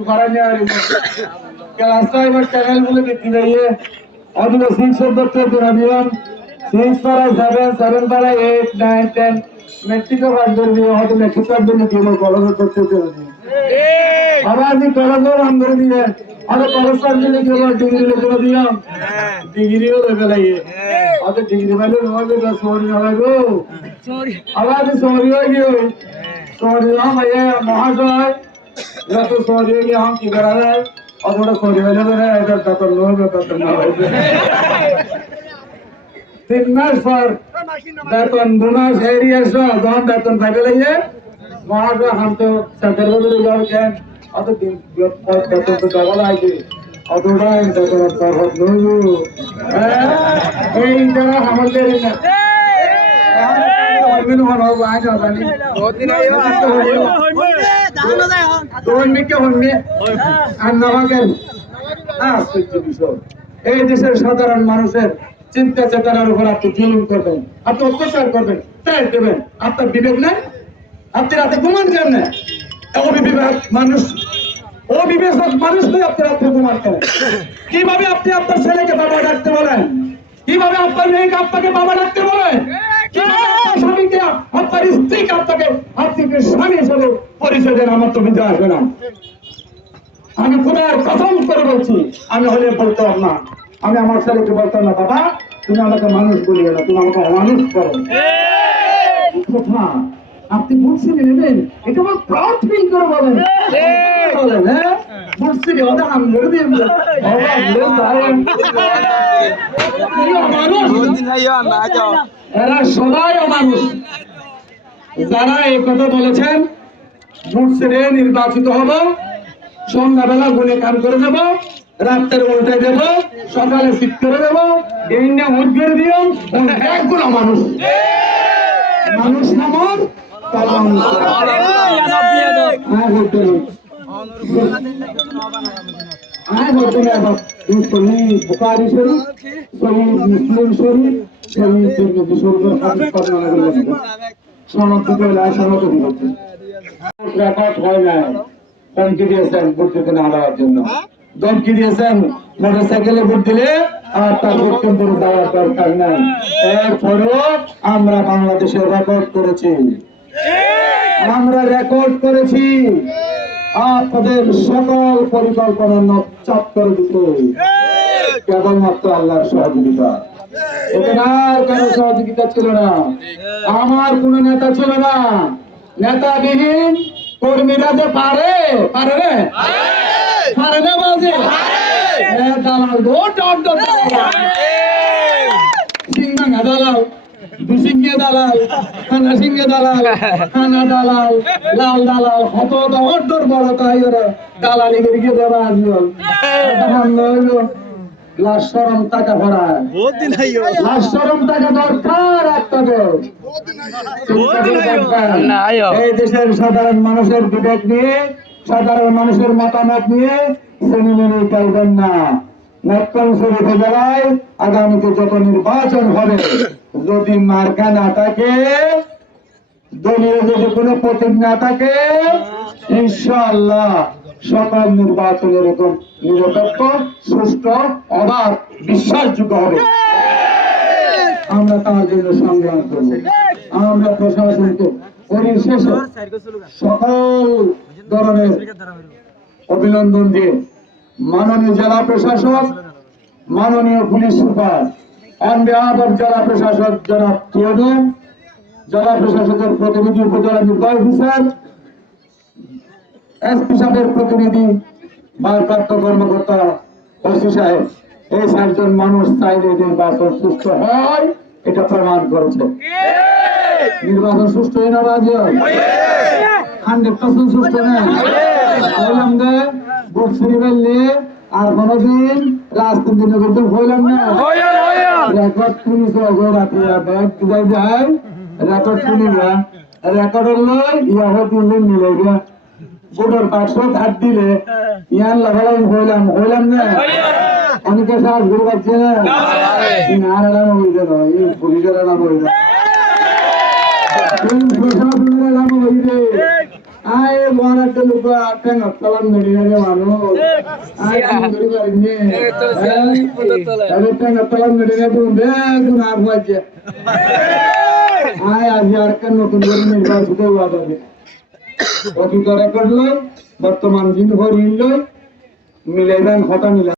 Tukaranya hari ini. Kelas saya channel boleh dikiraye. Audio 6 of the Jurabian 6 para 7 7 para 8 9 10 Mexico under the auto Mexico under the game of color করতে চলেছে আবার দি colour আমরা দিয়ে আর colour দিলে কি হবে degree লিখে দিও ডিগ্রিও লেগে লাগে আর ডিগ্রি মানে হবে না সরি হবে গো সরি আবার সরি হয়ে গিয়ে সরি না ভাইয়া মহাশয় যত সরি হয়ে গিয়ে हम কি করা যায় और थोड़ा सॉरी वाले में है इधर तक लोग तक ना हो सिग्नल फॉर वेतन बोनस एरिया से जॉन वेतन पाइबे लइए वहां पे हम तो सेंटर में रिजर्व के और तो वेतन तो डबल आएगी और थोड़ा वेतन पर हो नो ए इधर हमारे ना मैंने होना आज आता नहीं बहुत दिन आया तो में क्या होंगे আর নামাকের আশ্চর্য বিষয় এই দেশের সাধারণ মানুষের চিন্তা চেতনার উপর আপনি জুলুম করবেন আপনি অত্যাচার করবেন তাই দেবেন আপনার বিবেক নেই আপনি রাতে ঘুমান কেন অবিবেক মানুষ অবিবেচক মানুষ নয় আপনি রাতে ঘুমান কেন কিভাবে আপনি আপনার ছেলেকে বাবা ডাকতে বলেন কিভাবে আপনার মেয়েকে আপনাকে বাবা ডাকতে বলেন কিভাবে আপনার স্বামীকে আপনার স্ত্রীকে আপনাকে আপনি স্বামী হিসেবে পরিচয় দেন আমার তো বিজয় আসবে না আমি খোদার কসম করে বলছি আমি হলে বলতাম না আমি আমার ছেলেকে বলতাম না বাবা তুমি আমাকে মানুষ বলিও না তুমি আমাকে অমানুষ করো কথা আপনি বুঝছেন নেবেন এটা আমার প্রাউড ফিল করে বলেন বলেন হ্যাঁ বুঝছি ওটা আমি ধরে দিয়ে এরা সবাই অমানুষ যারা এই কথা বলেছেন বুঝছে নির্বাচিত হবো সন্ধ্যাবেলা গুনে কাম করে দেব রাত্রের উল্টে দেব সকালে শীত করে দেব এই নিয়ে উঠ করে দিও একগুলো মানুষ মানুষ নামর বুখারী শরীফ সহিহ মুসলিম শরীফ সহিহ তিরমিজি শরীফ সনদ রেকর্ড হয় না ধমকি দিয়েছেন ভোট দিতে না দেওয়ার জন্য ধমকি দিয়েছেন মোটরসাইকেলে ভোট দিলে আর তার ভোট কেন্দ্রে দেওয়ার দরকার নাই এরপরেও আমরা বাংলাদেশে রেকর্ড করেছি আপনাদের সকল পরিকল্পনা চাপ করে দিতে কেবলমাত্র আল্লাহর সহযোগিতা এখানে আর কারো সহযোগিতা ছিল না আমার কোন নেতা ছিল না নেতাবিহীন কর্মীরা যে পারে না বাজে দালাল সিংহা দালাল দুসিংহে দালাল খানা সিংহে দালাল খানা দালাল লাল দালাল হত অর্ডর বড় তাই দালালি করে গিয়ে দেওয়া আসলো লাশ শরম টাকা ভরায় লাশ শরম টাকা দরকার আপনাদের এই দেশের সাধারণ মানুষের বিবেক নিয়ে সাধারণ মানুষের মতামত নিয়ে শ্রেণী মেনে চলবেন না নতুন উপজেলায় আগামীতে যত নির্বাচন হবে যদি মার্কা না থাকে দলীয় যদি কোনো প্রতীক না থাকে ইনশাআল্লাহ সকল নির্বাচন এরকম নিরপেক্ষ সুষ্ঠু অবাধ বিশ্বাসযোগ্য হবে আমরা তার জন্য সংগ্রাম করব আমরা প্রশাসনকে পরিশেষে সকল ধরনের অভিনন্দন দিয়ে মাননীয় জেলা প্রশাসক মাননীয় police super on behalf of জেলা প্রশাসক জনাব টিওডু জেলা প্রশাসকের প্রতিনিধি উপজেলা নির্বাহী অফিসার এসপি সাহেবের প্রতিনিধি ভারপ্রাপ্ত কর্মকর্তা ওসি সাহেব এই চারজন মানুষ চাইলে নির্বাচন সুস্থ হয় এটা প্রমাণ করেছে নির্বাচন সুস্থ হয় না বাজে 100% সুস্থ না বললাম যে ভোট ফিরে পেলে আর কোনদিন রাজনীতি করতে হইলাম না রেকর্ড পুলিশ রাতে ব্যাগ দিতে যায় রেকর্ড শুনিবা রেকর্ড হলো ইয়া হতে মিলে ভোটার 500 হাত দিলে ইয়ান লাগালাই হইলাম না অনেকে সাহস করে পাচ্ছে না আর এলাম হইছে না এই পুলিশের এলাম হইছে প্রশাসনের এলাম হইছে আয় মহারাষ্ট্র লোক ঠেঙ্গা তালাম মেডিনারে মানুষ আয় সুন্দরী বাড়ি ঠেঙ্গা তালাম মেডিনারে দেখুন আর হয়েছে আয় আজ আর কেন নতুন করে নির্বাচিত হওয়া যাবে অতীত রেকর্ড লয় বর্তমান দিন ভর লয় মিলাইবেন হঠাৎ মিলা